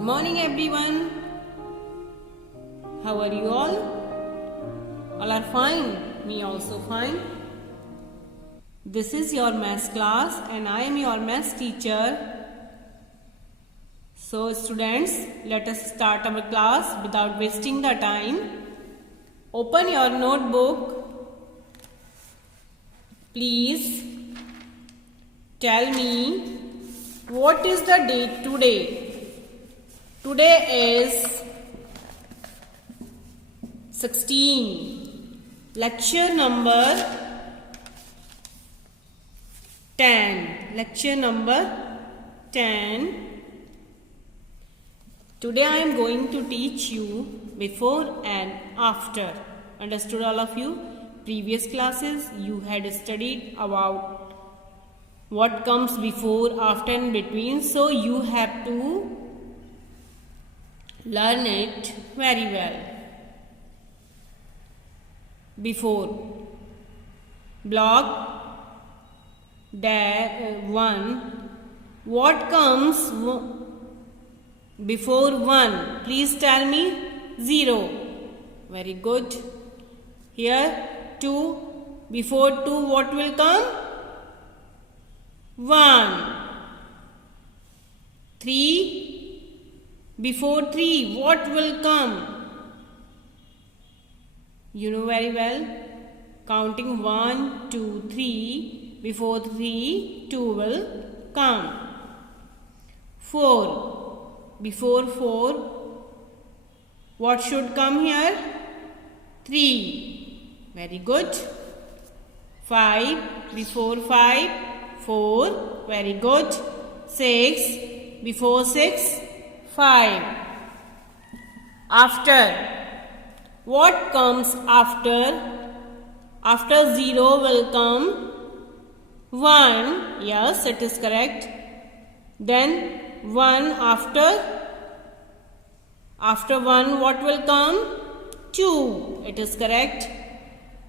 Good morning everyone. How are you all? All are fine. Me also fine. This is your maths class and I am your maths teacher. So students, let us start our class without wasting the time. Open your notebook. Please tell me what is the date today. Today is 16. Lecture number 10. Lecture number 10. Today I am going to teach you before and after. Understood all of you? Previous classes you had studied about what comes before, after and between. So you have to learn it very well. Before. Block 1. What comes before 1? Please tell me. 0. Very good. Here 2. Before 2 what will come? 1. 3. Before 3 what will come? You know very well. Counting 1, 2, 3. Before 3 2 will come. 4. Before 4 what should come here? 3. Very good. 5. Before 5 4. Very good. 6. Before 6 5. After. What comes after? After 0 will come 1. Yes, it is correct. Then 1 after. After 1 what will come? 2. It is correct.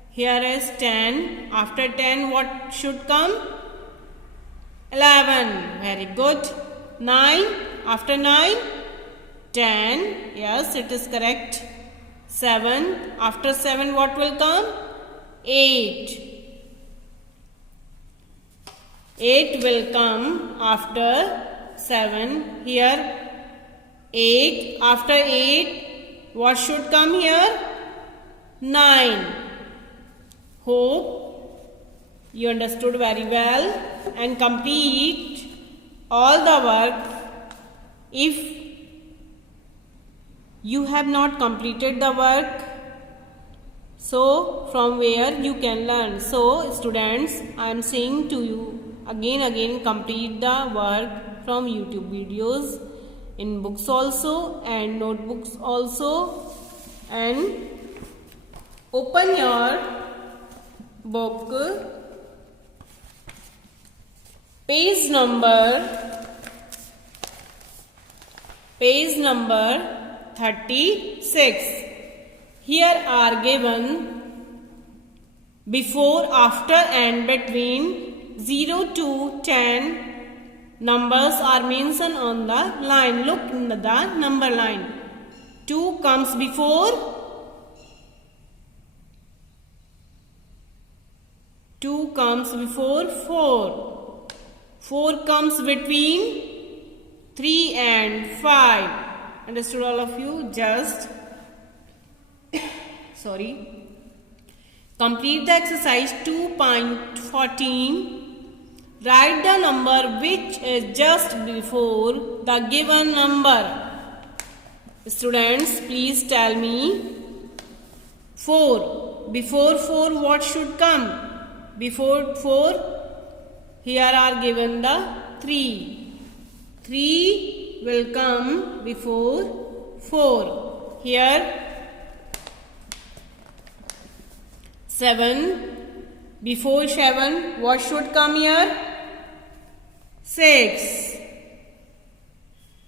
Here is 10. After 10 what should come? 11. Very good. 9. After 9? 10. Yes, it is correct. 7. After 7 what will come? 8. 8 will come after 7. Here 8. After 8 what should come here? 9. Hope you understood very well and complete all the work. If you have not completed the work, so from where you can learn? So students, I am saying to you again complete the work from YouTube videos, in books also and notebooks also, and open your book, page number 36. Here are given before, after and between 0 to 10 numbers are mentioned on the line. Look in the number line. 2 comes before. 2 comes before 4. 4 comes between 3 and 5. Understood all of you? Just sorry. Complete the exercise 2.14. Write the number which is just before the given number. Students, please tell me. 4. Before 4 what should come? Before 4 here are given the 3. 3 will come before 4. Here 7. Before 7 what should come here? 6.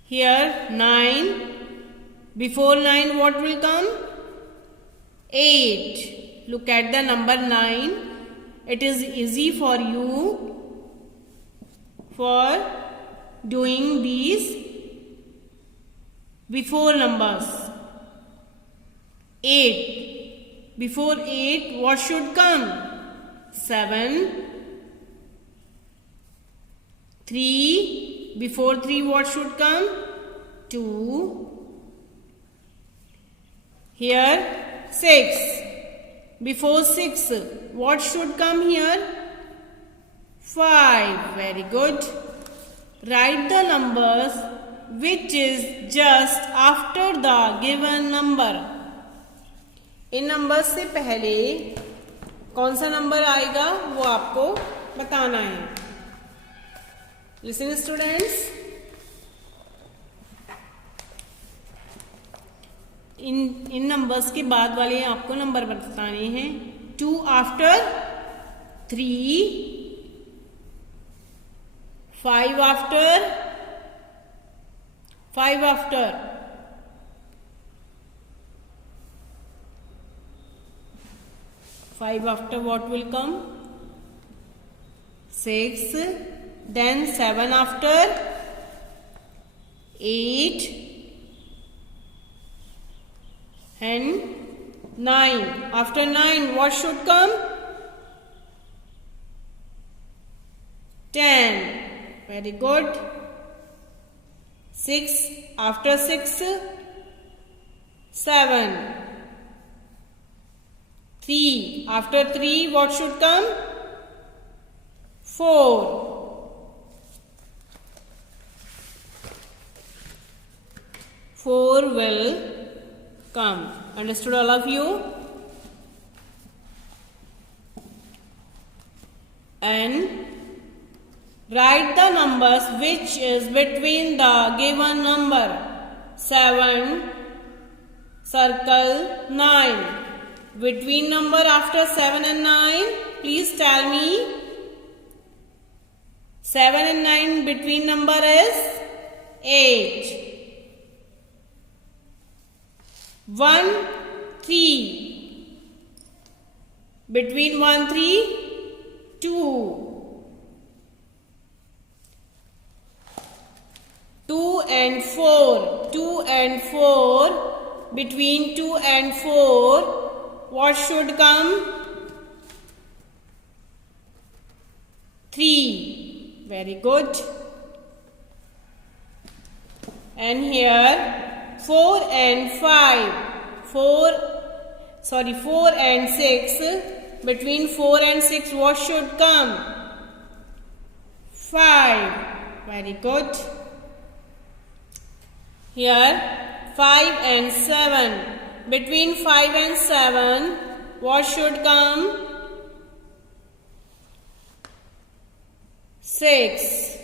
Here 9. Before 9 what will come? 8. Look at the number 9. It is easy for you for doing these before numbers. 8. Before 8, what should come? 7. 3. Before 3, what should come? 2. Here 6. Before 6, what should come here? 5. Very good. Write the numbers which is just after the given number. In numbers से पहले कौन सा number आएगा वो आपको बताना है. Listen students, इन numbers के बाद वाले आपको नंबर बताने हैं. 2 after 3, 5 after 5 after 5 after what will come? 6. Then 7 after 8 and 9. After 9 what should come? 10. Very good. 6 after 6, 7. 3 after 3, what should come? 4. 4 will come. Understood all of you? And write the numbers which is between the given number. 7, circle 9. Between number after 7 and 9, please tell me. 7 and 9 between number is 8. 1, 3. Between 1, 3, 2. 2 and 4. 2 and 4. Between 2 and 4. What should come? 3. Very good. And here 4 and 5. 4 and 6. Between 4 and 6, what should come? 5. Very good. Here 5 and 7. Between 5 and 7, what should come? 6.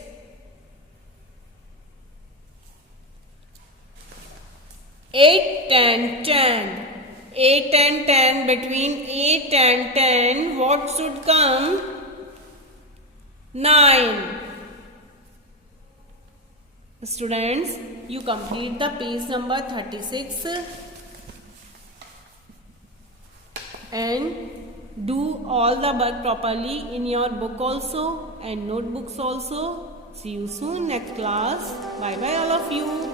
8 and 10. 8 and 10. Between 8 and 10, what should come? 9. Students, you complete the page number 36. And do all the work properly in your book also and notebooks also. See you soon next class. Bye bye all of you.